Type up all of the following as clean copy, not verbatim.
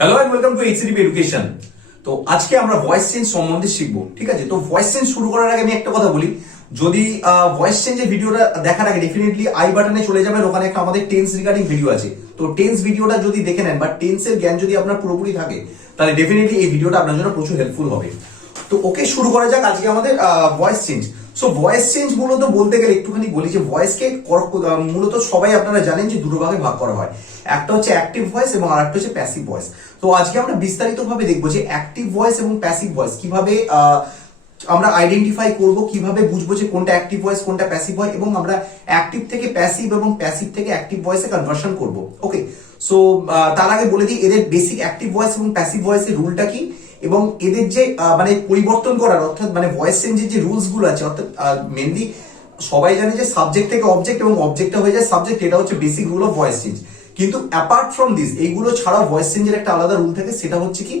Hello and welcome to HCDP education. তো আজকে আমরা ভয়েস চেঞ্জ সম্বন্ধে শিখবো, ঠিক আছে? তো ভয়েস চেঞ্জ শুরু করার আগে আমি একটা কথা বলি, যদি ভয়েস চেঞ্জের ভিডিওটা দেখার আগে ডেফিনেটলি আই বাটনে চলে যাবেন, ওখানে একটা আমাদের টেন্স রিগার্ডিং ভিডিও আছে। তো টেন্স ভিডিওটা যদি দেখে নেন বা টেন্সের জ্ঞান যদি আপনার পুরোপুরি থাকে, তাহলে ডেফিনেটলি এই ভিডিওটা আপনার জন্য প্রচুর হেল্পফুল হবে। তো ওকে, শুরু করা যাক আজকে আমাদের voice change. So voice change মূলত বলতে গেলে একটুখানি বলি যে ভয়েসকে মূলত সবাই আপনারা জানেন যে দুটো ভাগে ভাগ করা হয়। একটা হচ্ছে অ্যাক্টিভ ভয়েস এবং আরেকটা হচ্ছে প্যাসিভ ভয়েস। তো আজকে আমরা বিস্তারিতভাবে দেখবো যে অ্যাক্টিভ ভয়েস এবং প্যাসিভ ভয়েস কিভাবে আমরা আইডেন্টিফাই করব, কিভাবে বুঝবো যে কোনটা অ্যাক্টিভ ভয়েস কোনটা প্যাসিভ ভয়েস, এবং আমরা অ্যাক্টিভ থেকে প্যাসিভ এবং প্যাসিভ থেকে অ্যাক্টিভ ভয়েসে কনভার্সন করব। ওকে, সো তার আগে বলে দিই এদের বেসিক অ্যাক্টিভ ভয়েস এবং প্যাসিভ ভয়েসের রুলটা কি, এবং এদের যে মানে পরিবর্তন করার অর্থাৎ মানে ভয়েস চেঞ্জের যে রুলস গুলো আছে, অর্থাৎ মেনলি সবাই জানে যে সাবজেক্ট থেকে অবজেক্ট এবং অবজেক্টটা হয়ে যায় সাবজেক্ট, এটা হচ্ছে basic rule of voice change. কিন্তু অ্যাপার্ট ফ্রম দিস এইগুলো ছাড়াও ভয়েস চেঞ্জের একটা আলাদা রুল থাকে, সেটা হচ্ছে কি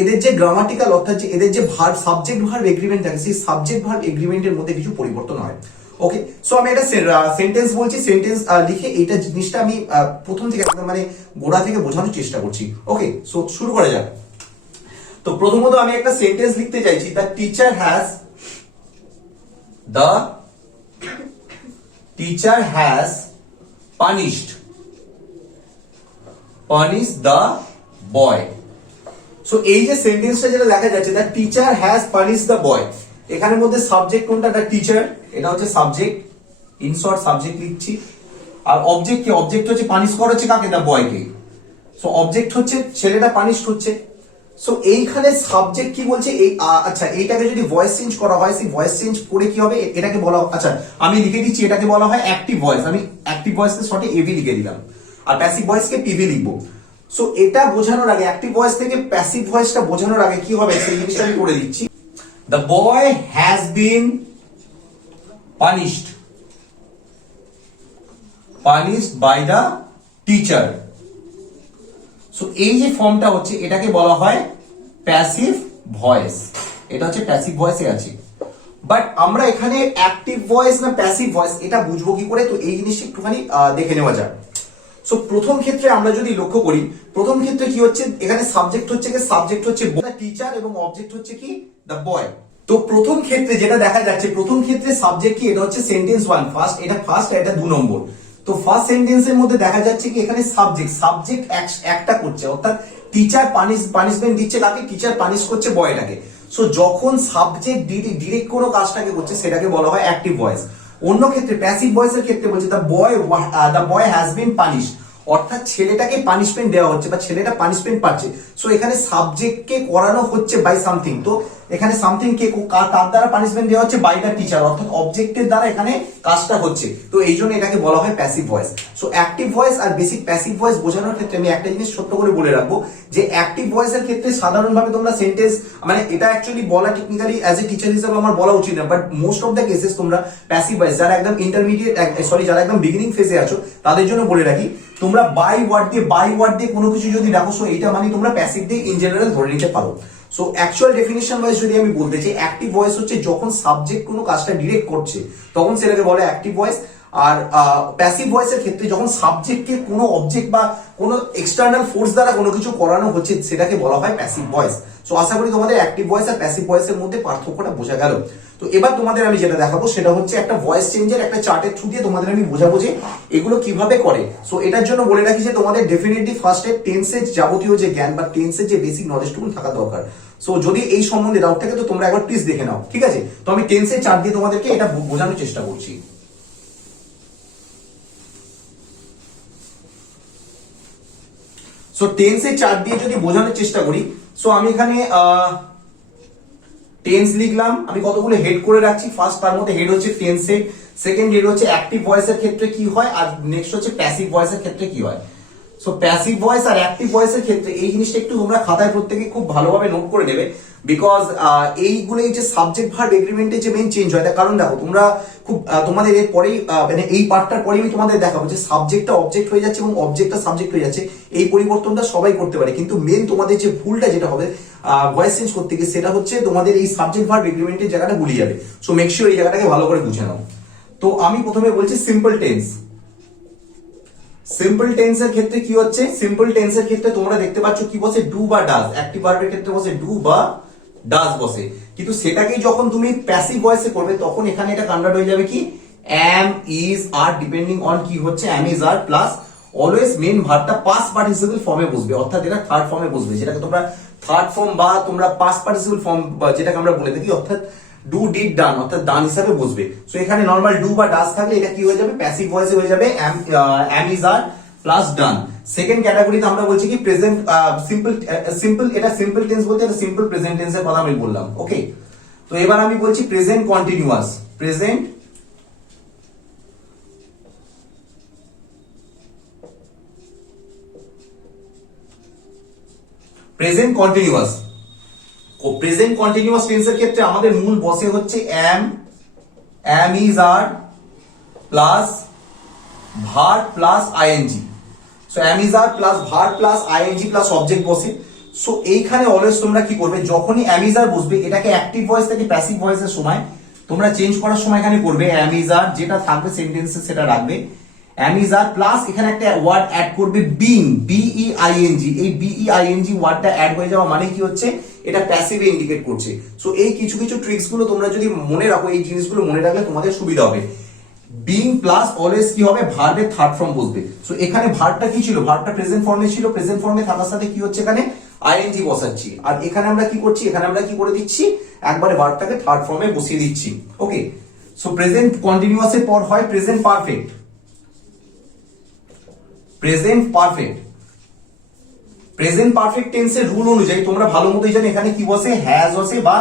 এদের যে গ্রামাটিক্যাল অর্থাৎ যে এদের যে ভার্ব সাবজেক্ট ভার্ব এগ্রিমেন্ট থাকে, সেই সাবজেক্ট ভার্ব এগ্রিমেন্টের মধ্যে কিছু পরিবর্তন হয়। ওকে, সো আমি একটা সেন্টেন্স বলছি, সেন্টেন্স লিখে এইটা জিনিসটা আমি প্রথম থেকে একদম মানে গোড়া থেকে বোঝানোর চেষ্টা করছি। ওকে, সো শুরু করা যাক। তো প্রথমত আমি একটা সেন্টেন্স লিখতে চাইছি, the teacher has punished the boy. So এই যে সেন্টেন্সটা যেটা লেখা যাচ্ছে, the teacher has punished the boy, এখানের মধ্যে সাবজেক্ট কোনটা? দ্য টিচার, এটা হচ্ছে সাবজেক্ট, ইন শর্ট সাবজেক্ট লিখছি। আর অবজেক্ট কি? অবজেক্ট হচ্ছে পানিশ করা হচ্ছে কাকে? দা বয়কে। সো অবজেক্ট হচ্ছে ছেলেটা পানিশড হচ্ছে। সো এইখানে সাবজেক্ট কি বলছে? এই আচ্ছা, এইটাকে যদি ভয়েস চেঞ্জ করা হয়, সেই ভয়েস চেঞ্জ করে কি হবে? এটাকে বলা, আচ্ছা আমি লিখে দিচ্ছি, এটাকে বলা হয় অ্যাক্টিভ ভয়েস। আমি অ্যাক্টিভ ভয়েসকে শর্টে এভি লিখে দিলাম, আর প্যাসিভ ভয়েসকে পিভি লিখবো। সো এটা বোঝানোর আগে, অ্যাক্টিভ ভয়েস থেকে প্যাসিভ ভয়েসটা বোঝানোর আগে কি হবে সেই জিনিসটা আমি করে দিচ্ছি। The boy has been punished by the teacher. So এই যে ফর্মটা হচ্ছে, এটাকে বলা হয় প্যাসিভ ভয়েস। এটা হচ্ছে প্যাসিভ ভয়েসে আছে। বাট আমরা এখানে অ্যাক্টিভ ভয়েস না প্যাসিভ ভয়েস এটা বুঝবো কি করে? তো এই জিনিসটা একটুখানি দেখে নেওয়া যাক। সো প্রথম ক্ষেত্রে আমরা যদি লক্ষ্য করি, প্রথম ক্ষেত্রে কি হচ্ছে, এখানে সাবজেক্ট হচ্ছে টিচার এবং অবজেক্ট হচ্ছে কি? The boy. তো প্রথম ক্ষেত্রে যেটা দেখা যাচ্ছে, প্রথম ক্ষেত্রে সাবজেক্ট কি? এটা হচ্ছে সেন্টেন্স ওয়ান, ফার্স্ট, এটা ফার্স্ট, এটা 2 নম্বর। তো ফার্স্ট সেন্টেন্সের মধ্যে দেখা যাচ্ছে কি এখানে সাবজেক্ট একটা করছে, অর্থাৎ টিচার পানিশমেন্ট দিচ্ছে কাকে? টিচার পানিশ করছে বয়টাকে। সো যখন সাবজেক্ট ডিরেক্ট কোনো কাজটাকে করছে, সেটাকে বলা হয় অ্যাক্টিভ ভয়েস। অন্য ক্ষেত্রে প্যাসিভ ভয়েসের ক্ষেত্রে বলছে the boy has been punished, অর্থাৎ ছেলেটাকে পানিশমেন্ট দেওয়া হচ্ছে বা ছেলেটা পানিশমেন্ট পাচ্ছে। সো এখানে সাবজেক্টকে করানো হচ্ছে বাই সামথিং। তো এখানে সামথিং কে কার দ্বারা পানিশমেন্ট দেওয়া হচ্ছে? বাই দ্য টিচার, অর্থাৎ অবজেক্টের দ্বারা এখানে কাজটা হচ্ছে। তো এই জন্য এটাকে বলা হয় passive voice. So active voice আর বেসিক প্যাসিভ ভয়েস বোঝানোর ক্ষেত্রে আমি একটা জিনিস ছোট্ট করে বলে রাখবো, যে অ্যাক্টিভ ভয়েসের ক্ষেত্রে সাধারণভাবে তোমরা সেন্টেন্স মানে এটা অ্যাকচুয়ালি বলা টেকনিক্যালি অ্যাজ এ টিচার হিসেবে আমার বলা উচিত না, but most of the cases তোমরা প্যাসিভ ভয়েস যারা একদম ইন্টারমিডিয়েট যারা একদম বিগিনিং ফেজে আছো, তাদের জন্য বলে রাখি, তোমরা বাই ওয়ার্ড দিয়ে কোনো কিছু যদি দেখো, সো এটা মানে তোমরা প্যাসিভ দিয়ে ইন জেনারেল ধরে নিতে পারো। সো অ্যাকচুয়াল ডেফিনিশন ওয়াইজ যদি আমি বলতে চাই, অ্যাক্টিভ ভয়েস হচ্ছে যখন সাবজেক্ট কোনো কাজটা ডিরেক্ট করছে, তখন সেটাকে বলে অ্যাক্টিভ ভয়েস। আর প্যাসিভ ভয়েসের ক্ষেত্রে যখন সাবজেক্টকে কোনো অবজেক্ট বা কোনো এক্সটার্নাল ফোর্স দ্বারা কোনো কিছু করানো হচ্ছে, সেটাকে বলা হয় প্যাসিভ ভয়েস। সো আশা করি তোমাদের অ্যাক্টিভ ভয়েস আর প্যাসিভ ভয়েসের মধ্যে পার্থক্যটা বোঝা গেল। তো এবার তোমাদের আমি যেটা দেখাবো সেটা হচ্ছে একটা ভয়েস চেঞ্জের একটা চার্টের থ্রু দিয়ে তোমাদের আমি বোঝাবো যে এগুলো কিভাবে করে। সো এটার জন্য বলে রাখি যে তোমাদের ডেফিনেটলি ফার্স্টে টেন্সের যাবতীয় যে জ্ঞান বা টেন্সের যে বেসিক নলেজটুকু থাকা দরকার। সো যদি এই সম্বন্ধে ডাউট থাকে তো তোমরা একবার প্লিজ দেখে নাও, ঠিক আছে? তো আমি টেন্সের চার্ট দিয়ে তোমাদেরকে এটা বোঝানোর চেষ্টা করছি। সো টেন্সের চার্ট দিয়ে যদি বোঝানোর চেষ্টা করি, সো আমি এখানে টেন্স লিখলাম, আমি কতগুলো হেড করে রাখছি। ফার্স্ট তার মধ্যে হেড হচ্ছে টেন্সের, সেকেন্ড হেড হচ্ছে অ্যাক্টিভ ভয়েসের ক্ষেত্রে কি হয়, আর নেক্সট হচ্ছে প্যাসিভ ভয়েসের ক্ষেত্রে কি হয়। সো প্যাসিভ ভয়েস আর অ্যাক্টিভ ভয়েসের ক্ষেত্রে এই জিনিসটা একটু তোমরা খাতায় প্রত্যেকে খুব ভালোভাবে নোট করে নেবে, বিকজ এইগুলো যে সাবজেক্ট ভার্ব এগ্রিমেন্টের যে মেইন চেঞ্জ হয়, তার কারণ দেখো তোমরা খুব তোমাদের এর পরেই মানে এই পার্টটার পরেই আমি তোমাদের দেখাবো যে সাবজেক্টটা অবজেক্ট হয়ে যাচ্ছে এবং অবজেক্টটা সাবজেক্ট হয়ে যাচ্ছে। এই পরিবর্তনটা সবাই করতে পারে, কিন্তু মেন তোমাদের যে ভুলটা যেটা হবে ভয়েস চেঞ্জ করতে গিয়ে, সেটা হচ্ছে তোমাদের এই সাবজেক্ট ভার্ব এগ্রিমেন্টের জায়গাটা ভুলে যাবে। সো মেক শিওর এই জায়গাটাকে ভালো করে বুঝে নাও। তো আমি প্রথমে বলছি সিম্পল টেন্স। সিম্পল টেন্সের ক্ষেত্রে কি হচ্ছে, সিম্পল টেন্সের ক্ষেত্রে তোমরা দেখতে পাচ্ছ কি বসে, ডু বা ডাজ। অ্যাক্টিভ ভার্বের ক্ষেত্রে বসে ডু বা ডাজ বসে, কিন্তু সেটাকেই যখন তুমি প্যাসিভ ভয়েসে করবে তখন এখানে এটা কনভার্ট হয়ে যাবে কি am is are depending on কি হচ্ছে am is are plus always main ভার্বটা পাস্ট পার্টিসিপল ফর্মে বসবে, অর্থাৎ এটা থার্ড ফর্মে বসবে, যেটাকে তোমরা থার্ড ফর্ম বা তোমরা পাস্ট পার্টিসিপল ফর্ম যেটাকে আমরা বলে থাকি, অর্থাৎ ডু ডিড ডান, অর্থাৎ ডান হিসাবে বসবে। সো এখানে নরমাল ডু বা ডাজ থাকলে এটা কি হয়ে যাবে, প্যাসিভ ভয়েসে হয়ে যাবে am is are plus done. Second ক্যাটাগরিতে আমরা বলছি কি প্রেজেন্ট সিম্পল, এটা সিম্পল টেন্স বলতে এটা সিম্পল প্রেজেন্ট টেন্সের কথা আমি বললাম। ওকে, তো এবার আমি বলছি present continuous. Present present continuous, present continuous টেন্সের ক্ষেত্রে আমাদের মূল বসে হচ্ছে am is are plus verb plus ING. So am is are plus verb plus ING plus object বসে। সো এইখানে অলওয়েজ তোমরা কি করবে, যখনই am is are বসবে এটাকে অ্যাক্টিভ ভয়েস থেকে প্যাসিভ ভয়েসের সময় তোমরা চেঞ্জ করার সময় এখানে করবে am is are, যেটা থাকবে সেন্টেন্সে সেটা রাখবে am is are প্লাস এখানে একটা ওয়ার্ড অ্যাড করবে being, BEING। এই BEING ওয়ার্ডটা অ্যাড হয়ে যাওয়া মানে কি হচ্ছে, এটা প্যাসিভে ইন্ডিকেট করছে। সো এই কিছু কিছু ট্রিক্স গুলো তোমরা যদি মনে রাখো, এই জিনিসগুলো মনে রাখলে তোমাদের সুবিধা হবে। বিং প্লাস অলওয়েজ কি হবে, ভার্বের থার্ড ফর্ম বসবে। সো এখানে ভার্বটা কি ছিল, ভার্বটা প্রেজেন্ট ফর্মে ছিল, প্রেজেন্ট ফর্মে থাকার সাথে কি হচ্ছে এখানে আইএনজি বসাচ্ছি, আর এখানে আমরা কি করছি, এখানে আমরা কি করে দিচ্ছি, একবারে ভার্বটাকে থার্ড ফর্মে বসিয়ে দিচ্ছি। ওকে, সো প্রেজেন্ট কন্টিনিউয়াস এর পর হয় present perfect. Present perfect, present perfect টেন্সের রুল অনুযায়ী তোমরা ভালো মতোই জানো এখানে কি বসে, হ্যাজ বসে বা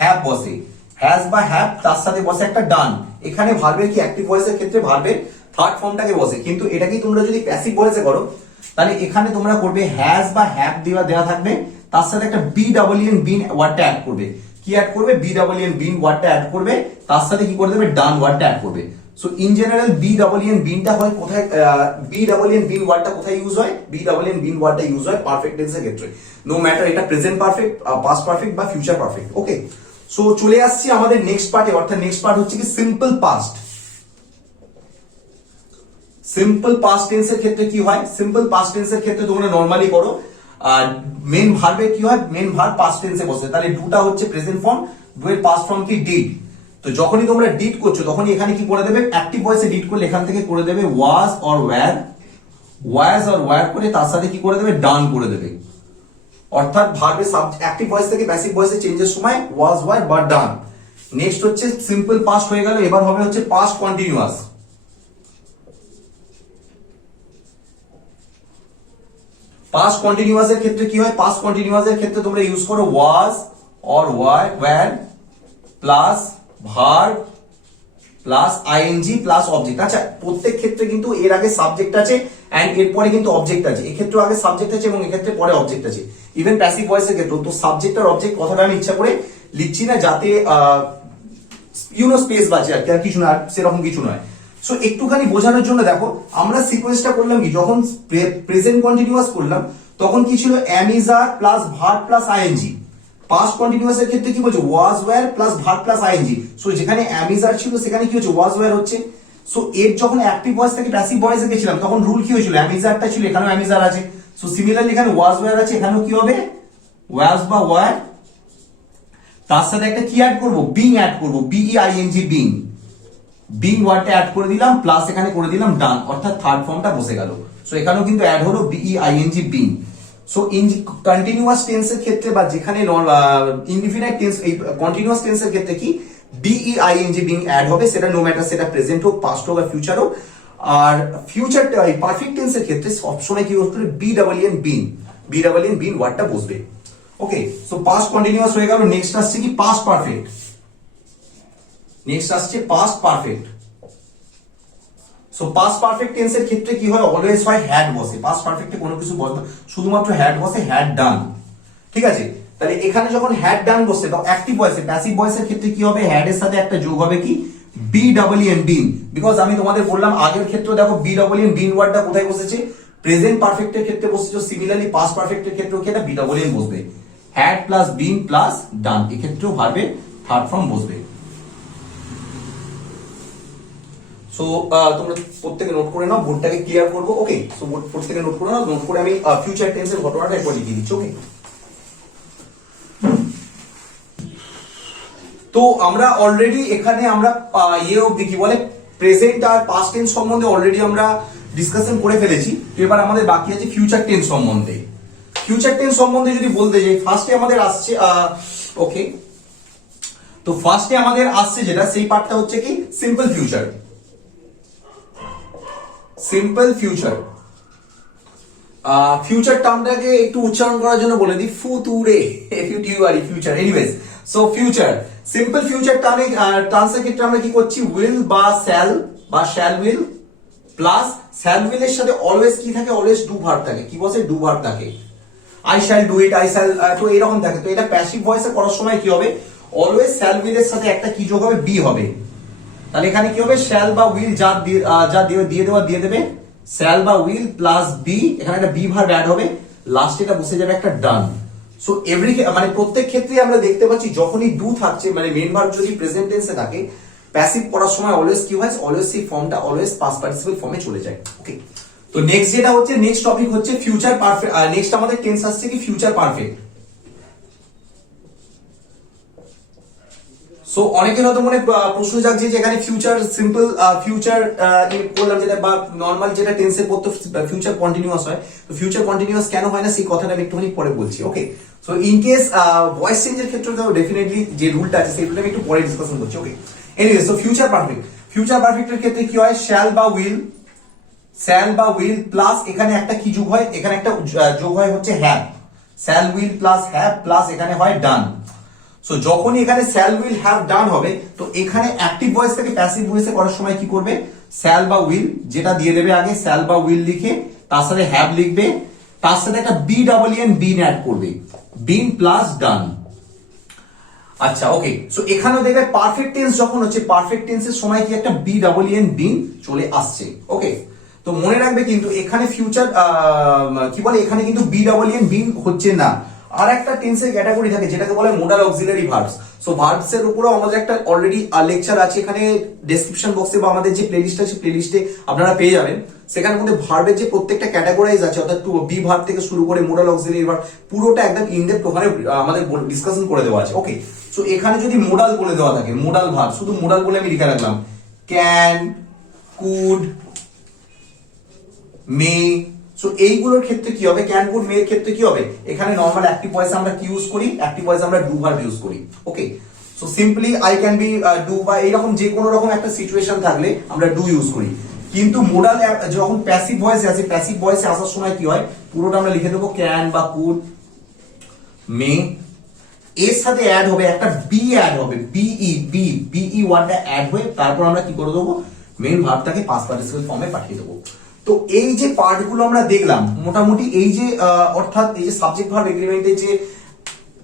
হ্যাভ বসে। হ্যাজ বা হ্যাভ তার সাথে বসে একটা ডান। এখানে ভার্বের কি অ্যাক্টিভ ভয়েসের ক্ষেত্রে ভার্বের থার্ড ফর্মটাকে বসে, কিন্তু এটাকেই তোমরা যদি প্যাসিভ ভয়েসে করো তাহলে এখানে তোমরা করবে হ্যাজ বা হ্যাভ দেওয়া থাকবে, তার সাথে একটা BEEN বিন ওয়ার্ডটা অ্যাড করবে। কি অ্যাড করবে, BEEN বিন ওয়ার্ডটা অ্যাড করবে, তার সাথে কি করে দেবে, ডান ওয়ার্ডটা অ্যাড করবে। সো ইন জেনারেল BEEN বিনটা হয় কোথায়, BEEN বিন ওয়ার্ডটা কোথায় ইউজ হয়, BEEN বিন ওয়ার্ডটা ইউজ হয় পারফেক্ট টেন্সের ক্ষেত্রে, নো ম্যাটার এটা প্রেজেন্ট পারফেক্ট, পাস্ট পারফেক্ট বা ফিউচার পারফেক্ট। ওকে, সো চলে আসছি আমাদের নেক্সট পার্টে, অর্থাৎ নেক্সট পার্ট হচ্ছে কি সিম্পল পাস্ট। সিম্পল পাস্ট টেন্সের ক্ষেত্রে কি হয়, সিম্পল পাস্ট টেন্সের ক্ষেত্রে তোমরা নরমালি করো, আর মেন ভার্বে কি হয়, মেন ভার্ব পাস্ট টেন্সে বসে, তাহলে ডুটা হচ্ছে প্রেজেন্ট ফর্ম, ডু এর পাস্ট ফর্ম কি ডিড। তো যখনই তোমরা ডিড করছো তখনই এখানে কি করে দেবে, অ্যাক্টিভ ভয়েসে ডিড করলে এখান থেকে করে দেবে was or were, was or were করে তার সাথে কি করে দেবে, ডান করে দেবে। অর্থাৎ ভার্বে অ্যাক্টিভ ভয়েস থেকে প্যাসিভ ভয়েসে চেঞ্জের সময় ওয়াজ ওয়্যার বা ডান। নেক্সট হচ্ছে সিম্পল পাস্ট হয়ে গেল, এবার হবে হচ্ছে পাস্ট কন্টিনিউয়াস। পাস্ট কন্টিনিউয়াস এর ক্ষেত্রে কি হয়, পাস্ট কন্টিনিউয়াস এর ক্ষেত্রে তোমরা ইউজ করো was or were plus verb plus ING plus object. আচ্ছা, প্রত্যেক ক্ষেত্রে কিন্তু এর আগে সাবজেক্ট আছে এন্ড এরপরে কিন্তু অবজেক্ট আছে, এক্ষেত্রে আগে সাবজেক্ট আছে এবং এক্ষেত্রে পরে অবজেক্ট আছে। ইভেন প্যাসিভ ভয়েসের ক্ষেত্রে তো সাবজেক্ট আর অবজেক্ট কথাটা আমি ইচ্ছা করে লিখছি না, যাতে স্পেস বাঁচে আর কি, আর কিছু না, আর সেরকম কিছু নয়। সো একটুখানি বোঝানোর জন্য দেখো আমরা সিকোয়েন্সটা করলাম কি, যখন প্রেজেন্ট কন্টিনিউয়াস করলাম তখন কি ছিল, am is are plus verb plus ING. Past continuous এর ক্ষেত্রে কি বলছে, was were plus verb plus ING. So যেখানে am is are ছিল সেখানে কি হচ্ছে, ওয়াজ ওয়্যার হচ্ছে। সো এর যখন অ্যাক্টিভ ভয়েস থেকে প্যাসিভ ভয়েসে গেছিলাম তখন রুল কি হয়েছিল, am is are টা ছিল, এখানেও am is are আছে। সো সিমিলারলি এখানে ওয়াজ ওয়্যার আছে, এখানেও কি হবে, ওয়াজ বা ওয়্যার, তার সাথে একটা কি অ্যাড করব, বিং অ্যাড করব, BEING বিং, বিং ওয়ার্ডটা অ্যাড করে দিলাম প্লাস এখানে করে দিলাম ডান, অর্থাৎ থার্ড ফর্মটা বসে গেল। সো এখানেও কিন্তু অ্যাড হলো BEING being. So in continuous টেন্সের ক্ষেত্রে বা যেখানে ইনডিফিনাইট টেন্স, এই কন্টিনিউয়াস টেন্সের ক্ষেত্রে কি BEING বিং অ্যাড হবে, সেটা নো ম্যাটার সেটা প্রেজেন্ট হোক, পাস্ট হোক বা ফিউচার হোক। আর ফিউচার পারফেক্ট টেন্সের ক্ষেত্রে সবসময় কি হচ্ছে, BEEN বিং ওয়ার্ডটা বসবে। ওকে, সো পাস্ট কন্টিনিউয়াস হয়ে গেল। নেক্সট আসছে কি পাস্ট পারফেক্ট। নেক্সট আসছে past perfect. So past perfect টেন্সের ক্ষেত্রে কি হয়, অলওয়েজ হয় হ্যাড বসে। পাস্ট পারফেক্টে কোনো কিছু বসে না, শুধুমাত্র হ্যাড বসে, হ্যাড ডান। ঠিক আছে, তাহলে এখানে যখন হ্যাড ডান বসে তখন অ্যাক্টিভ ভয়েসে, প্যাসিভ ভয়েসের ক্ষেত্রে কি হবে, হ্যাড এর সাথে একটা যোগ হবে কি BEEN বিন। বিকজ আমি তোমাদের বললাম আগের ক্ষেত্রে দেখো BEEN বিন ওয়ার্ডটা কোথায় বসেছে, প্রেজেন্ট পারফেক্টের ক্ষেত্রে বসেছে, সিমিলারলি পাস্ট পারফেক্টের ক্ষেত্রেও কি এটা BEEN বসবে, হ্যাড প্লাস বিন প্লাস ডান, এক্ষেত্রেও ভার্বের থার্ড ফর্ম বসবে। সো তোমরা প্রত্যেকে নোট করে নাও, বোর্ডটাকে ক্লিয়ার করবো। ওকে, সো বোর্ড প্রত্যেকে নোট করে নাও, নোট করে আমি ফিউচার টেন্সের ঘটনাটা একবার লিখে দিচ্ছি। ওকে, তো আমরা অলরেডি এখানে আমরা ইয়ে অবধি কি বলে প্রেজেন্ট আর পাস্ট টেন্স সম্বন্ধে অলরেডি আমরা ডিসকাশন করে ফেলেছি। তো এবার আমাদের বাকি আছে ফিউচার টেন্স সম্বন্ধে। ফিউচার টেন্স সম্বন্ধে যদি বলতে যাই, ফার্স্টে আমাদের আসছে ওকে, তো ফার্স্টে আমাদের আসছে যেটা, সেই পার্টটা হচ্ছে কি simple future. Simple future, future টার্মটাকে একটু উচ্চারণ করার জন্য বলে দিই, ফুতুরে F U T U R E future. Anyways, so future, simple future টার্মসের ক্ষেত্রে আমরা কি করছি, উইল বা shall will plus shall will এর সাথে অলওয়েজ কি থাকে, অলওয়েজ ডু ভার্ব থাকে। কি বসে, ডু ভার্ব থাকে। I shall do it, I shall, তো এরকম থাকে। তো এটা প্যাসিভ ভয়েসে করার সময় কি হবে, অলওয়েজ শ্যাল উইল এর সাথে একটা কি যোগ হবে, বি হবে। তাহলে এখানে কি হবে, শ্যাল বা উইল যা দিয়ে দেবে শ্যাল বা উইল প্লাস বি, এখানে একটা বি ভার্ব অ্যাড হবে, লাস্টে এটা বসে যাবে একটা ডান। সো এভরি মানে প্রত্যেক ক্ষেত্রে আমরা দেখতে পাচ্ছি যখনই ডু থাকছে, মানে মেইন ভার্ব যদি প্রেজেন্ট টেন্সে থাকে, প্যাসিভ করার সময় অলওয়েজ কি হয়, অলওয়েজ সেই ফর্মটা অলওয়েজ পাস্ট পার্টিসিপল ফর্মে চলে যায়। ওকে, তো নেক্সট যেটা হচ্ছে, নেক্সট টপিক হচ্ছে ফিউচার পারফেক্ট। নেক্সট আমাদের টেন্স আসছে কি ফিউচার পারফেক্ট। সো অনেকের হয়তো মনে প্রশ্ন জাগছে যে এখানে ফিউচার সিম্পল ফিউচার করলাম যেটা, বা নর্মাল যেটা টেন্সে পড়তো ফিউচার কন্টিনিউয়াস হয়, তো ফিউচার কন্টিনিউয়াস কেন হয় না সেই কথাটা আমি একটুখানি পরে বলছি। ওকে, সো ইন কেস ভয়েস চেঞ্জের ক্ষেত্রে তো ডেফিনেটলি যে রুলটা আছে সেই রুলটা আমি একটু পরে ডিসকাশন করছি। Okay, anyway, so future perfect, future পারফেক্টের ক্ষেত্রে কি হয়, শ্যাল বা উইল প্লাস এখানে একটা কি যোগ হয়, এখানে একটা যোগ হয় হচ্ছে have. Shall will plus have plus এখানে হয় ডান। সো যখনই এখানে শ্যাল উইল হ্যাভ ডান হবে, তো এখানে অ্যাক্টিভ ভয়েস থেকে প্যাসিভ ভয়েসে করার সময় কি করবে, শ্যাল বা উইল যেটা দিয়ে দেবে আগে, শ্যাল বা উইল লিখে তার সাথে হ্যাভ লিখবে, তার সাথে একটা বিন অ্যাড করবে, বিন প্লাস ডান। আচ্ছা, ওকে, সো এখানেও দেখবে পারফেক্ট টেন্স যখন হচ্ছে, পারফেক্ট টেন্সের সময় কি একটা বিন চলে আসছে। ওকে, তো মনে রাখবে কিন্তু এখানে ফিউচার কি বলে, এখানে কিন্তু বিন হচ্ছে না। আর একটা টেন্সের ক্যাটাগরি থাকে যেটাকে বলে modal auxiliary verbs. So verbs এর উপরেও আমাদের একটা অলরেডি লেকচার আছে, এখানে ডেসক্রিপশন বক্সে বা আমাদের যে প্লেলিস্ট আছে প্লেলিস্টে আপনারা পেয়ে যাবেন। সেখানের মধ্যে ভার্বের যে প্রত্যেকটা ক্যাটাগরাইজ আছে, অর্থাৎ বি ভার্ব থেকে শুরু করে মোডাল অক্সিলারি ভার্ব পুরোটা একদম ইনডেপথ ওখানে আমাদের ডিসকাশন করে দেওয়া আছে। ওকে, সো এখানে যদি মোডাল বলে দেওয়া থাকে, মোডাল ভার্ব, শুধু মোডাল বলে আমি লিখে রাখলাম, ক্যান, কুড, মে। সো এইগুলোর ক্ষেত্রে কি হবে, ক্যান, কুড, মে এর ক্ষেত্রে কি হবে, এখানে নরমাল অ্যাক্টিভ ভয়েস আমরা কি ইউজ করি, অ্যাক্টিভ ভয়েস আমরা ডু ভার্ব ইউজ করি। Okay, so simply I can be do, বা এইরকম যে কোনো রকম একটা সিচুয়েশন থাকলে আমরা ডু ইউজ করি। কিন্তু মোডাল যখন প্যাসিভ ভয়েসে আসে, প্যাসিভ ভয়েসে আসার সময় কি হয়, পুরোটা আমরা লিখে দেবো ক্যান বা কুড, মে, এর সাথে অ্যাড হবে একটা বি, অ্যাড হবে বিই ওয়ার্ডটা অ্যাড হয়ে তারপর আমরা কি করে দেবো, মেইন ভার্বটাকে পাস্ট পার্টিসিপল ফর্মে পাঠিয়ে দেবো। তো এই যে পার্টগুলো আমরা দেখলাম মোটামুটি, এই যে অর্থাৎ এই যে সাবজেক্ট ভার্ব এগ্রিমেন্টের যে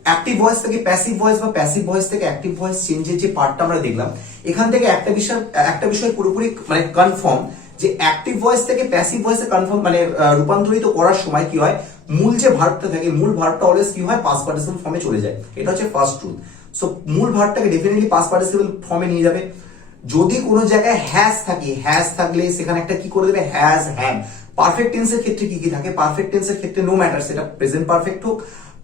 অ্যাক্টিভ ভয়েস থেকে প্যাসিভ ভয়েস বা প্যাসিভ ভয়েস থেকে অ্যাক্টিভ ভয়েস চেঞ্জের যে পার্টটা আমরা দেখলাম, এখান থেকে একটা বিষয় পুরোপুরি মানে কনফার্ম যে অ্যাক্টিভ ভয়েস থেকে প্যাসিভ ভয়েসে কনফার্ম মানে রূপান্তরিত করার সময় কি হয়, মূল যে ভার্বটা থাকে, মূল ভার্বটা অলওয়েজ কি হয়, পাস্ট পার্টিসিপল ফর্মে চলে যায়। এটা হচ্ছে ফার্স্ট ট্রুথ। সো মূল ভার্বটাকে ডেফিনেটলি পাস্ট পার্টিসিপল ফর্মে নিয়ে যাবে। যদি কোনো জায়গায় হ্যাজ থাকে, হ্যাজ থাকলে সেখানে একটা কি করে দেবে, হ্যাজ, হ্যাভ। পারফেক্ট টেন্সের ক্ষেত্রে কি কি থাকে, পারফেক্ট টেন্সের ক্ষেত্রে নো ম্যাটার সেটা প্রেজেন্ট পারফেক্ট হোক,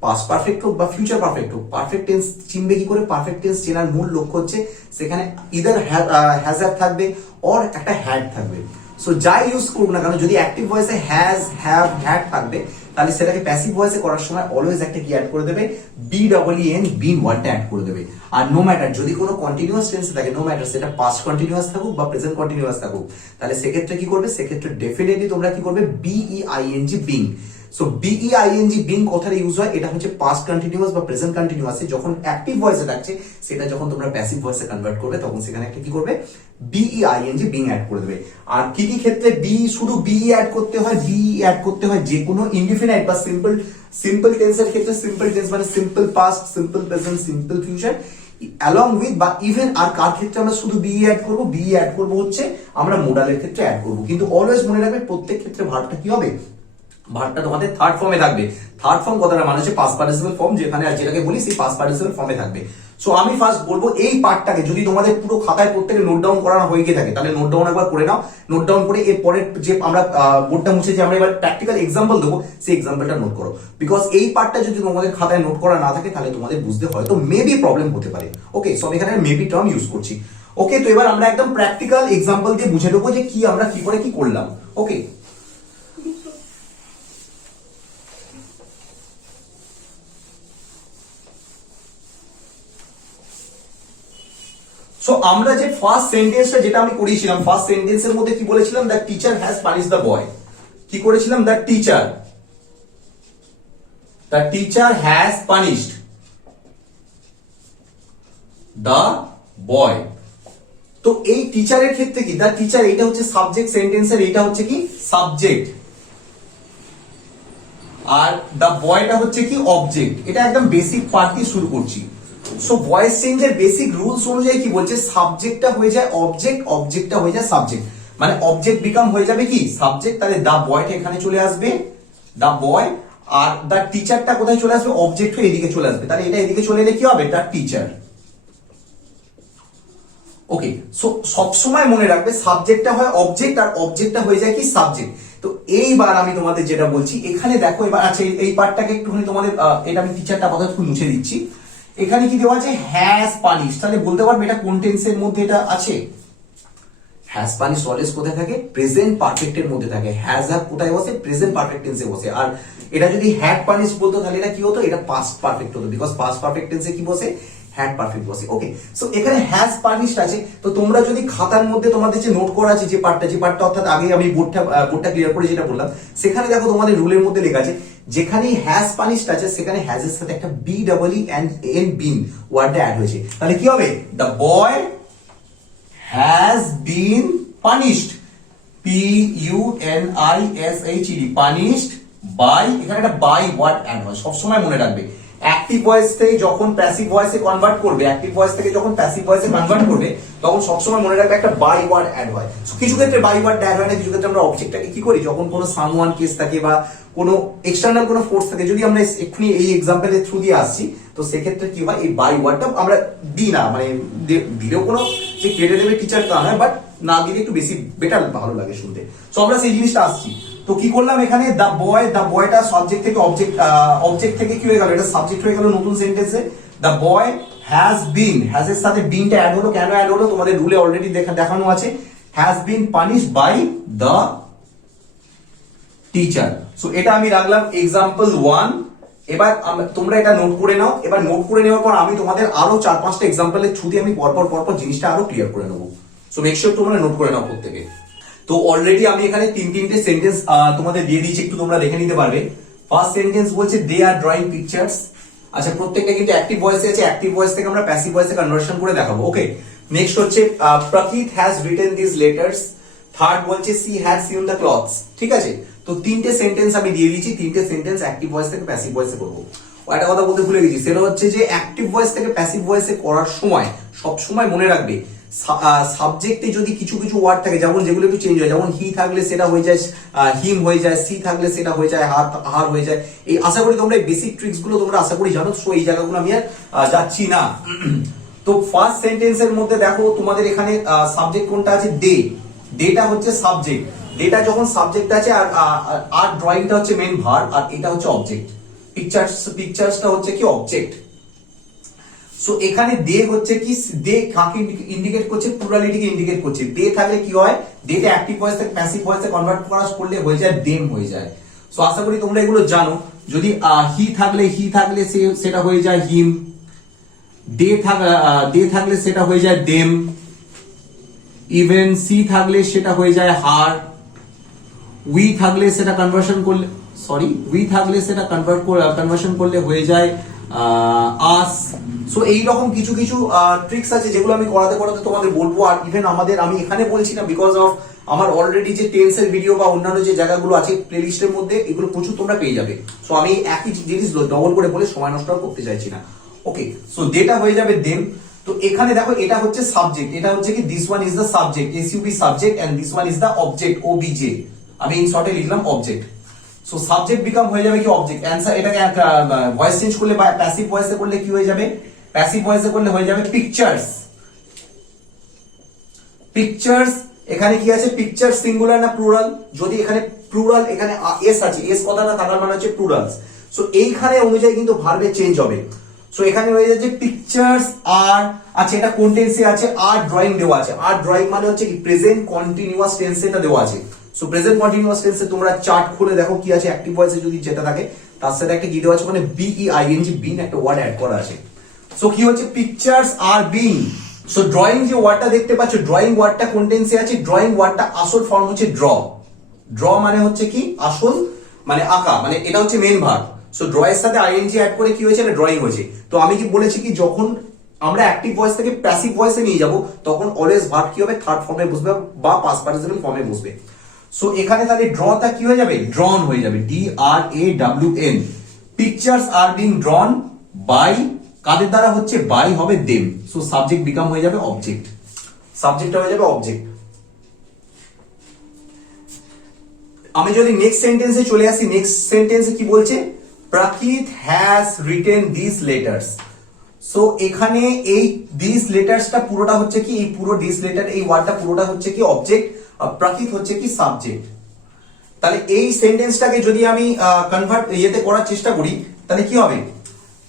পাস্ট পারফেক্ট হোক বা ফিউচার পারফেক্ট হোক, পারফেক্ট টেন্স চিনবে কি করে, পারফেক্ট টেন্স চেনার মূল লক্ষ্য হচ্ছে সেখানে ইদার হ্যাজ থাকবে অর একটা হ্যাড থাকবে। সো যাই ইউজ করুক না কেন, যদি অ্যাক্টিভ ভয়েসে হ্যাজ, হ্যাভ, হ্যাড থাকবে, তাহলে সেটাকে প্যাসিভ ভয়েসে করার সময় অলওয়েজ একটা কি অ্যাড করে দেবে, বিন ওয়ার্ডটা অ্যাড করে দেবে। আর নো ম্যাটার যদি কোনো কন্টিনিউয়াস টেন্সে থাকে, নো ম্যাটার সেটা পাস্ট কন্টিনিউয়াস থাকুক বা প্রেজেন্ট কন্টিনিউয়াস থাকুক, তাহলে সেক্ষেত্রে কি করবে, সেক্ষেত্রে ডেফিনেটলি তোমরা কি করবে, বিং। সো বিং কথাটা ইউজ হয়, এটা হচ্ছে পাস্ট কন্টিনিউয়াস বা প্রেজেন্ট কন্টিনিউয়াসে যখন অ্যাক্টিভ ভয়েসে থাকছে, সেটা যখন তোমরা প্যাসিভ ভয়েসে কনভার্ট করবে তখন সেখানে একটা কি করবে, বিং অ্যাড করে দেবে। আর কি কি ক্ষেত্রে শুধু অ্যাড করতে হয়, অ্যাড করতে হয় যে কোনো ইনডিফিনাইট বা সিম্পল টেন্সের ক্ষেত্রে, সিম্পল টেন্স মানে simple past, simple present, simple future along with বা ইভেন। আর কার ক্ষেত্রে আমরা শুধু অ্যাড করবো, হচ্ছে আমরা মোডালের ক্ষেত্রে অ্যাড করবো। কিন্তু অলওয়েজ মনে রাখবে প্রত্যেক ক্ষেত্রে ভার্বটা কি হবে, ভার্বটা তোমাদের থার্ড ফর্মে থাকবে। থার্ড ফর্ম কথাটা মানে হচ্ছে পাস্ট পার্টিসিপল ফর্ম, যেখানে যেটাকে বলি সেই পাস্ট পার্টিসিপল ফর্মে থাকবে। সো আমি ফার্স্ট বলবো এই পার্টটাকে যদি তোমাদের পুরো খাতায় প্রত্যেকে নোট ডাউন করানো হয়ে গিয়ে থাকে তাহলে নোট ডাউন একবার করে নাও। নোট ডাউন করে এর পরের যে আমরা বোর্ডটা মুছে যে আমরা এবার প্র্যাকটিক্যাল এক্সাম্পল দেবো সেই এক্সাম্পলটা নোট করো, বিকজ এই পার্টটা যদি তোমাদের খাতায় নোট করা না থাকে তাহলে তোমাদের বুঝতে হয়তো মেবি প্রবলেম হতে পারে। ওকে, সো আমি এখানে মেবি টার্ম ইউজ করছি। ওকে, তো এবার আমরা একদম প্র্যাকটিক্যাল এক্সাম্পল দিয়ে বুঝে নেবো যে কি আমরা কি করে কি করলাম। ওকে, সো আমরা যে ফার্স্ট সেন্টেন্সটা যেটা আমি করিয়েছিলাম, ফার্স্ট সেন্টেন্সের মধ্যে কি বলেছিলাম, the teacher has punish the boy. কি করেছিলাম, the teacher has punished the boy. তো এই টিচারের ক্ষেত্রে কি, দ্য টিচার এটা হচ্ছে সাবজেক্ট সেন্টেন্সের, এটা হচ্ছে কি সাবজেক্ট, আর দ্য বয়টা হচ্ছে কি অবজেক্ট। এটা একদম বেসিক পার্ট দিয়ে শুরু করছি। সো ভয়েস চেঞ্জের বেসিক রুলস অনুযায়ী কি বলছে, সাবজেক্টটা হয়ে যায় অবজেক্ট, অবজেক্টটা হয়ে যায় সাবজেক্ট, মানে অবজেক্ট বিকাম হয়ে যাবে কি সাবজেক্ট, তাহলে দা বয়টা এখানে চলে আসবে, দা বয়, আর দা টিচারটা কোথায় চলে আসবে, অবজেক্ট হয়ে এদিকে চলে আসবে, তাহলে এটা এদিকে চলে এলে কি হবে, দা টিচার। ওকে, সো সবসময় মনে রাখবে সাবজেক্টটা হয় অবজেক্ট আর অবজেক্টটা হয়ে যায় কি সাবজেক্ট। তো এইবার আমি তোমাদের যেটা বলছি এখানে দেখো, এবার আচ্ছা এই পার্টটাকে একটুখানি তোমাদের এটা আমি টিচারটা আপাতত মুছে দিচ্ছি। এখানে কি দেওয়া আছে, হ্যাজ পানিশ, তাহলে বলতে পারবে এটা কোন টেন্সের মধ্যে এটা আছে। হ্যাজ পানিশ অলওয়েজ কোথায় থাকে, প্রেজেন্ট পারফেক্ট এর মধ্যে থাকে। হ্যাজ হ্যাভ কোথায় বসে, প্রেজেন্ট পারফেক্ট টেন্সে বসে। আর এটা যদি হ্যাড পানিশ বলতো তাহলে এটা কি হতো, এটা পাস্ট পারফেক্ট হতো, বিকজ পাস্ট পারফেক্ট টেন্সে কি বসে, হ্যাড পারফেক্ট বসে। ওকে, সো এখানে হ্যাজ পানিশড আছে। তো তোমরা যদি খাতার মধ্যে তোমাদের যে নোট করা আছে যে পার্টটা অর্থাৎ আগে আমি বোর্ডটা ক্লিয়ার করে যেটা বললাম, সেখানে দেখো তোমাদের রুলের মধ্যে লেখা আছে যেখানে হ্যাজ পানিশড আছে সেখানে হ্যাজ এর সাথে একটা B double E and N been ওয়ার্ডটা অ্যাড হয়েছে, তাহলে কি হবে, the boy has been punished, PUNISHED, punished by, এখানে একটা বাই ওয়ার্ড অ্যাড হয়, সবসময় মনে রাখবে। অ্যাক্টিভ ভয়েস থেকে যখন প্যাসিভ ভয়েসে কনভার্ট করবে, অ্যাক্টিভ ভয়েস থেকে যখন প্যাসিভ ভয়েসে কনভার্ট করবে তখন সবসময় মনে রাখবে একটা বাই ওয়ার্ড অ্যাড হয়। কিছু ক্ষেত্রে বাই ওয়ার্ড অ্যাড হয় না, কিছু ক্ষেত্রে আমরা অবজেক্টটাকে কি করি, যখন কোনো সামওয়ান কেস থাকে বা কোনো এক্সটার্নাল কোনো ফোর্স থাকে, যদি আমরা এক্ষুনি এই এক্সাম্পলের থ্রু দিয়ে আসছি, তো সেক্ষেত্রে কি হয়, এই বাই ওয়ার্ডটা আমরা দিই না, মানে দিলেও কোনো যে কেটে দেবে টিচার তা নয়, বাট না দিলে একটু বেশি বেটার ভালো লাগে শুনতে। সো আমরা সেই জিনিসটা আসছি। তো কি করলাম এখানে, দা বয়টা সাবজেক্ট থেকে অবজেক্ট থেকে কি হয়ে গেল, এটা সাবজেক্ট হয়ে গেল নতুন সেন্টেন্সে। দা বয় হ্যাজ বিন, হ্যাজ এর সাথে বিনটা অ্যাড হলো, কেন অ্যাড হলো তোমাদের রুলে অলরেডি দেখানো আছে, has been punished by the teacher. So এটা আমি রাখলাম এক্সাম্পল 1। এবার তোমরা এটা নোট করে নাও। এবার নোট করে নেওয়ার পর আমি তোমাদের আরো 4-5টা এক্সাম্পলের থ্রুতে আমি পরপর জিনিসটা আরো ক্লিয়ার করে নেবো। সো মেক শিওর তোমরা নোট করে নাও প্রত্যেকে। তো অলরেডি আমি এখানে তিনটে সেন্টেন্স তোমাদের দিয়ে দিয়েছি, একটু তোমরা দেখে নিতে পারবে। ফার্স্ট সেন্টেন্স বলছে দে আর ড্রয়িং পিকচার্স। আচ্ছা, প্রত্যেকটা কিন্তু অ্যাক্টিভ ভয়েসে আছে, অ্যাক্টিভ ভয়েস থেকে আমরা প্যাসিভ ভয়েসে কনভার্সন করে দেখাবো। ওকে, নেক্সট হচ্ছে Prakrit has written this letters. Third বলছে she has seen the clothes. ঠিক আছে, তো তিনটে সেন্টেন্স আমি দিয়ে দিয়েছি, তিনটে সেন্টেন্স অ্যাক্টিভ ভয়েস থেকে প্যাসিভ ভয়েসে করবো। একটা কথা বলতে ভুলে গেছি, সেটা হচ্ছে যে অ্যাক্টিভ ভয়েস থেকে প্যাসিভ ভয়েসে করার সময় সব সময় মনে রাখবে সাবজেক্টে যদি কিছু ওয়ার্ড থাকে, যেমন যেগুলো একটু চেঞ্জ হয়, যেমন হি থাকলে সেটা হয়ে যায় হিম হয়ে যায়, সি থাকলে সেটা হয়ে যায় হার হয়ে যায়। এই আশা করি তোমরা এই বেসিক ট্রিক্স গুলো তোমরা আশা করি জানো। সো এই জায়গাগুলো আমি আর যাচ্ছি না। তো ফার্স্ট সেন্টেন্সের মধ্যে দেখো তোমাদের এখানে সাবজেক্ট কোনটা আছে, ডেটা হচ্ছে সাবজেক্ট, ডেটা যখন সাবজেক্ট আছে আর ড্রয়িংটা হচ্ছে মেন ভার্ব, আর এটা হচ্ছে অবজেক্ট, পিকচার্সটা হচ্ছে কি অবজেক্ট। সো এখানে দে হচ্ছে কি, দে কাকে ইন্ডিকেট করছে, প্লুরালিটিকে ইন্ডিকেট করছে। দে থাকলে কি হয়, ডেটা অ্যাক্টিভ ভয়েস থেকে প্যাসিভ ভয়েসে কনভার্ট করলে হয়ে যায় দেম হয়ে যায়। সো আশা করি তোমরা এগুলো জানো। যদি হি থাকলে সেটা হয়ে যায় হিম, দে থাকলে সেটা হয়ে যায় দেম, ইভেন সি থাকলে সেটা হয়ে যায় হার, উই থাকলে সেটা কনভার্সন করলে হয়ে যায় আস। সো এইরকম কিছু ট্রিক্স আছে যেগুলো আমি করাতে তোমাদের বলবো। আর ইভেন আমি এখানে বলছি না, বিকজ অফ আমার অলরেডি যে টেন্সের ভিডিও বা অন্যান্য যে জায়গাগুলো আছে প্লেলিস্টের মধ্যে, এগুলো প্রচুর তোমরা পেয়ে যাবে। সো আমি একই জিনিস ডবল করে বলে সময় নষ্ট করতে চাইছি না। ওকে, সো যেটা হয়ে যাবে দেম। তো এখানে দেখো এটা হচ্ছে সাবজেক্ট, এটা হচ্ছে কি this one is the subject, SUB subject, and this one is the object, OBJ। আমি ইন শর্টে লিখলাম অবজেক্ট। সো সাবজেক্ট বিকাম হয়ে যাবে কি অবজেক্ট। অ্যান্সার এটাকে ভয়েস চেঞ্জ করলে বা প্যাসিভ ভয়েসে করলে কি হয়ে যাবে, প্যাসিভ ভয়েসে করলে হয়ে যাবে পিকচার্স। পিকচার্স এখানে কি আছে, পিকচার সিঙ্গুলার না প্লুরাল? যদি এখানে প্লুরাল, এখানে এস আছে, এস কথাটা থাকার মানে হচ্ছে প্লুরালস। সো এইখানে অনুযায়ী কিন্তু ভার্বের চেঞ্জ হবে। সো এখানে হয়ে যাচ্ছে পিকচার্স আর, আচ্ছা এটা কোন টেন্সে আছে, আর ড্রয়িং দেওয়া আছে। আর ড্রয়িং মানে হচ্ছে কি প্রেজেন্ট কন্টিনিউয়াস টেন্সে এটা দেওয়া আছে। সো প্রেজেন্ট কন্টিনিউয়াস টেন্সে তোমরা চার্ট খুলে দেখো কি আছে, অ্যাক্টিভ ভয়েসে যদি যেটা থাকে তার সাথে একটা কি দেওয়া আছে, মানে বিইআইএনজি, বিন একটা ওয়ার্ড অ্যাড করা আছে। সো কি হচ্ছে, pictures are being. So drawing যে ওয়ার্ডটা দেখতে পাচ্ছ, ড্রয়িং ওয়ার্ডটা কোন টেন্সে আছে? ড্রয়িং ওয়ার্ডটা আসল ফর্ম হচ্ছে ড্র। ড্র মানে হচ্ছে কি আসল, মানে আঁকা, মানে এটা হচ্ছে মেন ভার্ব। সো ড্র এর সাথে আইএনজি অ্যাড করে কি হয়েছে, এটা ড্রয়িং হয়েছে। তো আমি কি বলেছি কি, যখন আমরা অ্যাক্টিভ ভয়েস থেকে প্যাসিভ ভয়েসে নিয়ে যাব তখন অলওয়েজ ভার্ব কি হবে, থার্ড ফর্মে বসবে বা পাস্ট পার্টিসিপল ফর্মে বসবে। সো এখানে তাহলে ড্রটা কি হয়ে যাবে, ড্রন হয়ে যাবে, DRAWN। Pictures are being drawn by, কাদের দ্বারা হচ্ছে, বাই হবে দেম। সো সাবজেক্ট বিকাম হয়ে যাবে অবজেক্ট, সাবজেক্ট হয়ে যাবে অবজেক্ট। আমি যদি নেক্সট সেন্টেন্সে চলে আসি, নেক্সট সেন্টেন্সে কি বলছে, Prakrit has written this letters. So এখানে এই দিস লেটার্সটা পুরোটা হচ্ছে কি, এই পুরো দিস লেটার, এই ওয়ার্ডটা পুরোটা হচ্ছে কি অবজেক্ট, আর প্রাকিত হচ্ছে কি সাবজেক্ট। তাহলে এই সেন্টেন্সটাকে যদি আমি কনভার্ট ইয়েতে করার চেষ্টা করি তাহলে কি হবে,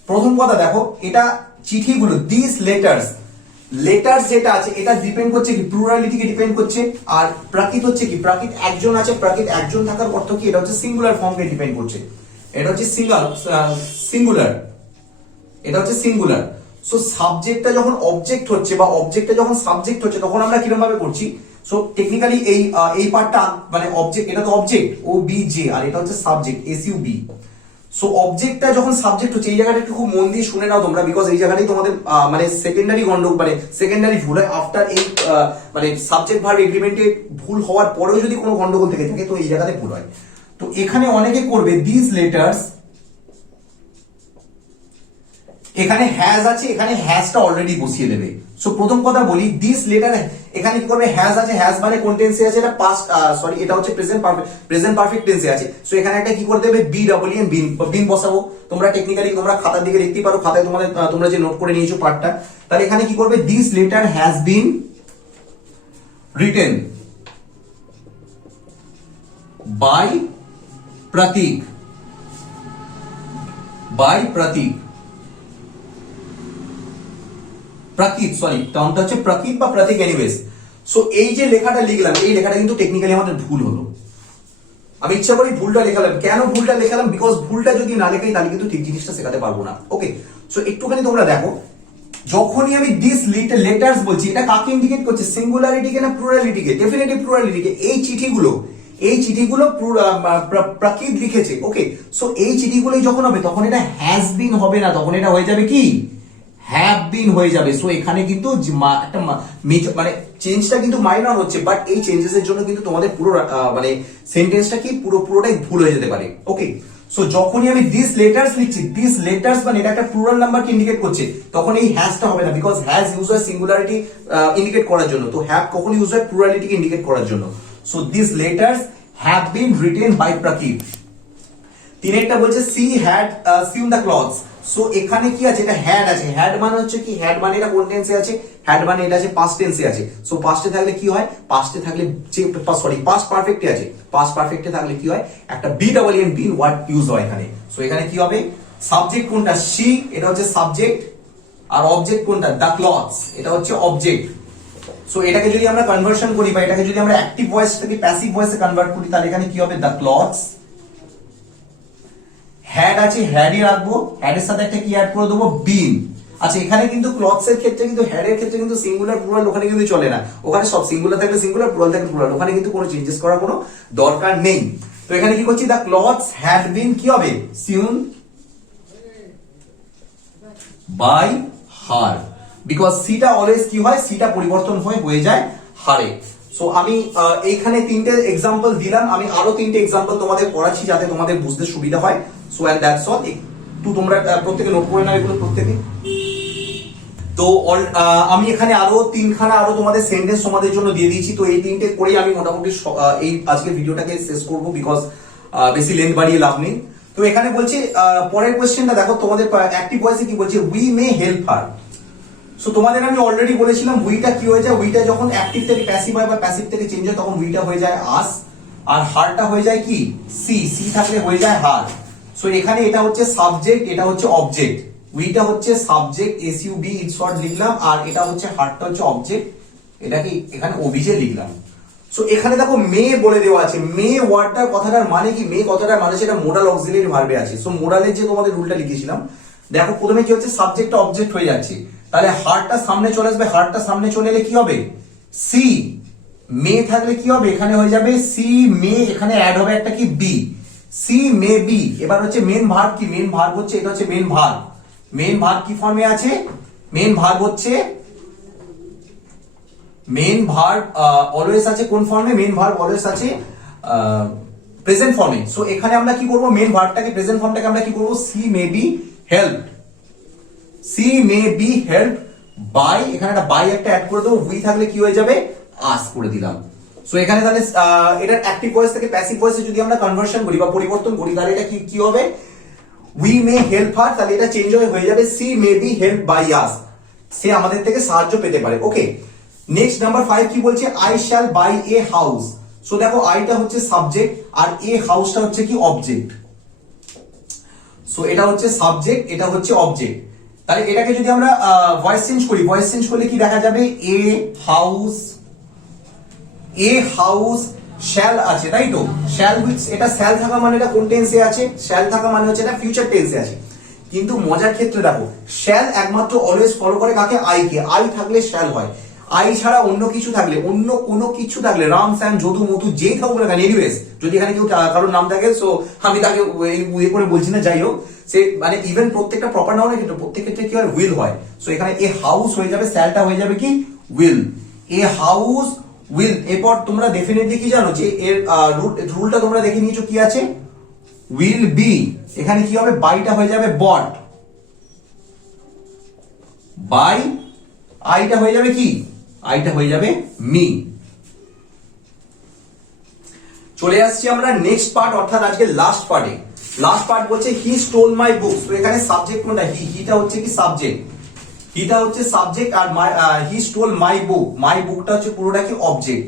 প্রথম কথা দেখো, এটা চিঠিগুলো, দিস লেটার্স, লেটার্স যেটা আছে এটা ডিপেন্ড করছে কি, প্লুরালিটিকে ডিপেন্ড করছে। আর প্রাকৃত হচ্ছে কি, প্রাকৃত একজন আছে, প্রাকৃত একজন থাকার অর্থ কি, এটা হচ্ছে সিঙ্গুলার ফর্মকে ডিপেন্ড করছে, এটা হচ্ছে সিঙ্গুলার, এটা হচ্ছে সিঙ্গুলার। সো সাবজেক্টটা যখন অবজেক্ট হচ্ছে বা অবজেক্টটা যখন সাবজেক্ট হচ্ছে তখন আমরা কিরকম ভাবে করছি, সো টেকনিক্যালি এই পার্টটা মানে অবজেক্ট, এটা তো অবজেক্ট OBJ, আর এটা হচ্ছে সাবজেক্ট SUB। সো অবজেক্টটা যখন সাবজেক্ট হচ্ছে, এই জায়গাটা একটু খুব মন দিয়ে শুনে নাও তোমরা, বিকজ এই জায়গাটাই তোমাদের মানে সেকেন্ডারি গন্ডগোল, মানে সেকেন্ডারি ভুল হয় আফটার এই মানে সাবজেক্ট ভার্ব এগ্রিমেন্টে ভুল হওয়ার পরেও যদি কোনো গন্ডগোল থেকে থাকে তো এই জায়গাতে ভুল হয়। তো এখানে অনেকে করবে দিস লেটার্স, এখানে হ্যাজ আছে, এখানে হ্যাজটা অলরেডি বসিয়ে দেবে। সো প্রথম কথা বলি, দিস লেটার, এখানে কি করবে, হ্যাজ আছে, হ্যাজ মানে কোন টেন্সে আছে, এটা পাস্ট, সরি এটা হচ্ছে প্রেজেন্ট পারফেক্ট টেন্সে আছে। সো এখানে একটা কি করে দেবে, BEEN, বিন বসাবো। তোমরা টেকনিক্যালি তোমরা খাতার দিকে দেখতেই পারো, খাতায় তোমাদের তোমরা যে নোট করে নিয়েছো পার্টটা, তাহলে এখানে কি করবে, this letter has been written by Pratik, by Pratik, Prakrit, sorry টার্মটা হচ্ছে প্রাকৃত বা প্রতীক, এনিওয়েজ। সো এই যে লেখাটা লিখলাম, এই লেখাটা কিন্তু টেকনিক্যালি আমাদের ভুল হলো। আমি ইচ্ছা করি ভুলটা লেখালাম, কেন ভুলটা লেখালাম, বিকজ ভুলটা যদি না লেখাই তাহলে কিন্তু ঠিক জিনিসটা শেখাতে পারবো না। ওকে, সো একটুখানি তোমরা দেখো, যখনই আমি দিস লেটার্স বলছি, এটা কাকে ইন্ডিকেট করছে, সিঙ্গুলারিটিকে না প্লুরালিটিকে? ডেফিনেটলি প্লুরালিটিকে। এই চিঠিগুলো প্রাকৃত লিখেছে। ওকে, সো এই চিঠিগুলোই যখন হবে তখন এটা হ্যাজ বিন হবে না, তখন এটা হয়ে যাবে কি, হ্যাভ বিন হয়ে যাবে। সো এখানে কিন্তু একটা মানে চেঞ্জটা কিন্তু মাইনর হচ্ছে, বাট এই চেঞ্জেসের জন্য কিন্তু তোমাদের পুরো মানে সেন্টেন্সটা কি পুরোটাই ভুল হয়ে যেতে পারে। ওকে, সো যখনই আমি দিস লেটার্স লিখছি, দিস লেটার্স মানে এটা একটা প্লুরাল নাম্বারকে ইন্ডিকেট করছে, তখন এই হ্যাজটা হবে না, বিকজ হ্যাজ ইউজ হয় সিঙ্গুলারিটি ইন্ডিকেট করার জন্য, তো হ্যাভ কখন ইউজ হয় প্লুরালিটিকে ইন্ডিকেট করার জন্য। So this letters have been written by Prakrit. তিনেরটা বলছে she had seen the clothes. So এখানে কি আছে, এটা হ্যাড আছে, হ্যাড মানে হচ্ছে কি, হ্যাড মানে এটা কোন টেন্সে আছে, হ্যাড মানে এটা আছে পাস্ট টেন্সে আছে। সো পাস্টে থাকলে কি হয়, পাস্টে থাকলে যে সরি পাস্ট পারফেক্টে আছে, পাস্ট পারফেক্টে থাকলে কি হয়, একটা BEEN বিন ওয়ার্ড ইউজ হয় এখানে। সো এখানে কি হবে, সাবজেক্ট কোনটা, সি, এটা হচ্ছে সাবজেক্ট, আর অবজেক্ট কোনটা, দ্য ক্লথস, এটা হচ্ছে অবজেক্ট। সো এটাকে যদি আমরা কনভার্সন করি বা এটাকে যদি আমরা অ্যাক্টিভ ভয়েস থেকে প্যাসিভ ভয়েসে কনভার্ট করি তাহলে এখানে কি হবে, দ্য ক্লথস। হ্যাড আছে, হ্যাডই রাখবো, হ্যাডের সাথে একটা কি অ্যাড করে দেবো, বিন। আচ্ছা এখানে কিন্তু ক্লথস এর ক্ষেত্রে কিন্তু, হ্যাডের ক্ষেত্রে কিন্তু সিঙ্গুলার প্লুরাল ওখানে কিন্তু চলে না, ওখানে সব সিঙ্গুলার থাকলে সিঙ্গুলার, প্লুরাল থাকলে প্লুরাল, ওখানে কিন্তু কোনো চেঞ্জেস করার কোনো দরকার নেই। তো এখানে কি করছি, দ্য ক্লথস হ্যাড বিন কি হবে, সিউন বাই হার, বিকজ সিটা অলওয়েজ কি হয়, সিটা পরিবর্তন হয়ে যায় হারে। সো আমি এইখানে তিনটে এক্সাম্পল দিলাম, আমি আরো তিনটে এক্সাম্পল তোমাদের পড়াচ্ছি যাতে তোমাদের বুঝতে সুবিধা হয়। So and that's all. একটু তোমরা প্রত্যেকে নোট করে নাও এগুলো প্রত্যেকে। তো আমি এখানে আরো তিনখানা আরো তোমাদের সেন্টেন্স তোমাদের জন্য দিয়ে দিয়েছি। তো এই তিনটে করেই আমি মোটামুটি এই আজকের ভিডিওটাকে শেষ করবো, বিকজ বেশি লেন্থ বাড়িয়ে লাভ নেই। তো এখানে বলছে পরের কোয়েশ্চেনটা দেখো, তোমাদের অ্যাক্টিভ ভয়েসে কি বলছে, we may help her. So তোমাদের আমি অলরেডি বলেছিলাম উইটা কি হয়ে যায়, উইটা যখন অ্যাক্টিভ থেকে প্যাসিভ হয় বা প্যাসিভ থেকে চেঞ্জ হয় তখন উইটা হয়ে যায় আস, আর হারটা হয়ে যায় কি সি, সি থাকলে হয়ে যায় হার। সো এখানে এটা হচ্ছে সাবজেক্ট, এটা হচ্ছে অবজেক্ট, উইটা হচ্ছে subject S U be in short লিখলাম, আর এটা হচ্ছে হারটা হচ্ছে অবজেক্ট, এটাকে এখানে ওবিজে লিখলাম। সো এখানে দেখো মে বলে দেওয়া আছে, মে ওয়ার্ডটার কথাটার মানে কি, মে কথাটার মানে সেটা মোডাল অক্সিলারি ভার্বে আছে। সো মোডালের যে তোমাদের রুলটা লিখেছিলাম, দেখো প্রথমে কি হচ্ছে সাবজেক্টটা অবজেক্ট হয়ে যাচ্ছে, তাহলে হারটা সামনে চলে আসবে, হারটা সামনে চলে এলে কি হবে সি, মে থাকলে কি হবে এখানে হয়ে যাবে সি মে, এখানে অ্যাড হবে একটা কি বি, সি মে বি। এবার হচ্ছে মেন ভার্ব কি, মেন ভার্ব হচ্ছে এটা হচ্ছে মেন ভার্ব, মেন ভার্ব কি ফর্মে আছে, মেন ভার্ব হচ্ছে মেন ভার্ব অলওয়েজ আছে কোন ফর্মে, মেন ভার্ব অলওয়েজ আছে প্রেজেন্ট ফর্মে। সো এখানে আমরা কি করব, মেন ভার্বটাকে প্রেজেন্ট ফর্মটাকে আমরা কি করব, she may be help, she may be help by, এখানে একটা বাই একটা অ্যাড করে দেবো, উই থাকলে কি হয়ে যাবে আস করে দিলাম। সো এখানে তাহলে এটার অ্যাক্টিভ ভয়েস থেকে প্যাসিভ ভয়েসে যদি আমরা কনভার্সন করি বা পরিবর্তন করি, তাহলে এটা কি কি হবে, উই মে হেল্প হার, তাহলে এটা চেঞ্জ হয়ে যাবে she may be help by us, সে আমাদের থেকে সাহায্য পেতে পারে। ওকে, নেক্সট নাম্বার 5 কি বলছে, I shall buy a house. So দেখো আইটা হচ্ছে সাবজেক্ট আর এ হাউসটা হচ্ছে কি অবজেক্ট। সো এটা হচ্ছে সাবজেক্ট, এটা হচ্ছে অবজেক্ট, তাহলে এটাকে যদি আমরা ভয়েস চেঞ্জ করি, ভয়েস চেঞ্জ করলে কি দেখা যাবে, a house, a house shall আছে, তাই তো, শ্যাল উইথ, এটা শ্যাল থাকা মানে এটা কোন টেন্সে আছে, শ্যাল থাকা মানে হচ্ছে এটা ফিউচার টেন্সে আছে। কিন্তু মজার ক্ষেত্রে দেখো শ্যাল একমাত্র অলওয়েজ ফলো করে কাকে, আই কে, আই থাকলে শ্যাল হয়, আই ছাড়া অন্য কিছু থাকলে, অন্য কোনো কিছু থাকলে, রাম শ্যাম যদু মধু যেই থাকুক না কেন, এনিওয়েজ যদি এখানে কেউ কারোর নাম থাকে, সো আমি তাকে ইয়ে করে বলছি না, যাই হোক সে মানে ইভেন প্রত্যেকটা প্রপার নাউনের ক্ষেত্রে প্রত্যেক ক্ষেত্রে কি হয় উইল হয়। সো এখানে এ হাউস হয়ে যাবে, শ্যালটা হয়ে যাবে কি উইল, এ হাউস উইল। এরপর তোমরা ডেফিনেটলি কি জানো যে এর রুলটা তোমরা দেখে নিয়েছো কি আছে, উইল বি, এখানে কি হবে বাইটা হয়ে যাবে বট, বাই আইটা হয়ে যাবে কি, আইটা হয়ে যাবে মি। চলে আসছি আমরা নেক্সট পার্ট, অর্থাৎ আজকে লাস্ট পার্টে। লাস্ট পার্ট বলছে হি স্টোল মাই বুকস। তো এখানে সাবজেক্ট কোনটা, হিটা হচ্ছে কি সাবজেক্ট, হিটা হচ্ছে subject, R he stole my বুক, মাই বুকটা হচ্ছে পুরোটা কি অবজেক্ট।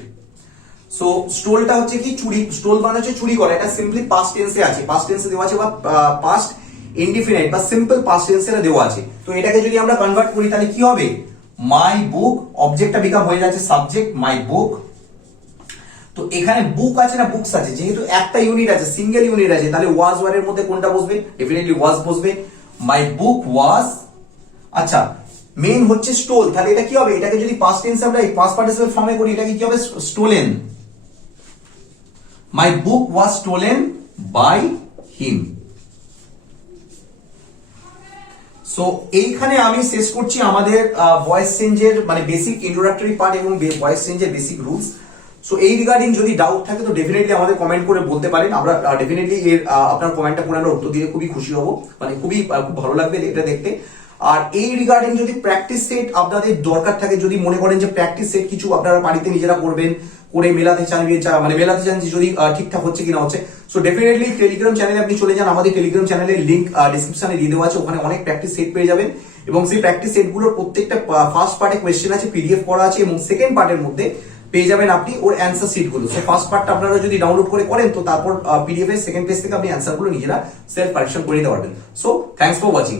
সো স্টোলটা হচ্ছে কি চুরি, স্টোল মানে হচ্ছে চুরি করা, এটা সিম্পলি পাস্ট টেন্সে আছে, পাস্ট টেন্সে দেওয়া আছে বা পাস্ট ইনডিফিনাইট বা সিম্পল পাস্ট টেন্সে দেওয়া আছে। তো এটাকে যদি আমরা কনভার্ট করি তাহলে কি হবে, মাই বুক, অবজেক্টটা বিকাম হয়ে যাচ্ছে সাবজেক্ট মাই বুক। তো এখানে বুক আছে না বুকস আছে, যেহেতু একটা ইউনিট আছে, সিঙ্গেল ইউনিট আছে, তাহলে ওয়াজ ওয়ার এর মধ্যে কোনটা বসবে, ডেফিনেটলি ওয়াজ বসবে, মাই বুক ওয়াজ। আচ্ছা মেন হচ্ছে স্টোল, তাহলে এটা কি হবে, এটাকে যদি পাস্ট টেন্সে আমরা এই পাস্ট পার্টিসিপল ফর্মে করি, এটাকে কি হবে stolen, my book was stolen by him. So এইখানে আমি শেষ করছি আমাদের ভয়েস চেঞ্জের মানে বেসিক ইন্ট্রোডাক্টরি পার্ট এবং ভয়েস চেঞ্জের বেসিক রুলস। সো এই রিগার্ডিং যদি ডাউট থাকে তো ডেফিনেটলি আমাদের কমেন্ট করে বলতে পারেন, আমরা ডেফিনেটলি এর আপনার কমেন্টটা পড়ে আমরা উত্তর দিলে খুবই খুশি হব, মানে খুবই খুব ভালো লাগবে এটা দেখতে। আর এই রিগার্ডিং যদি প্র্যাকটিস সেট আপনাদের দরকার থাকে, যদি মনে করেন যে প্র্যাকটিস সেট কিছু আপনারা বাড়িতে নিজেরা করবেন, করে মেলাতে চান, মানে মেলাতে চান যে যদি ঠিকঠাক হচ্ছে কিনা হচ্ছে, সো ডেফিনেটলি টেলিগ্রাম চ্যানেলে আপনি চলে যান, আমাদের টেলিগ্রাম চ্যানেলের লিংক ডিসক্রিপশনে দিয়ে দেওয়া আছে, ওখানে অনেক প্র্যাকটিস সেট পেয়ে যাবেন। এবং সেই প্র্যাকটিস সেটগুলোর প্রত্যেকটা ফার্স্ট পার্টে কোয়েশ্চেন আছে, পিডিএফ করা আছে, এবং সেকেন্ড পার্টের মধ্যে পেয়ে যাবেন আপনি ওর অ্যান্সার শিটগুলো। সো ফার্স্ট পার্টটা আপনারা যদি ডাউনলোড করে করেন, তো তারপর পিডিএফ এর সেকেন্ড পেজ থেকে আপনি অ্যান্সারগুলো নিজেরা সেলফ কারেকশন করে নিতে পারবেন। So thanks for watching.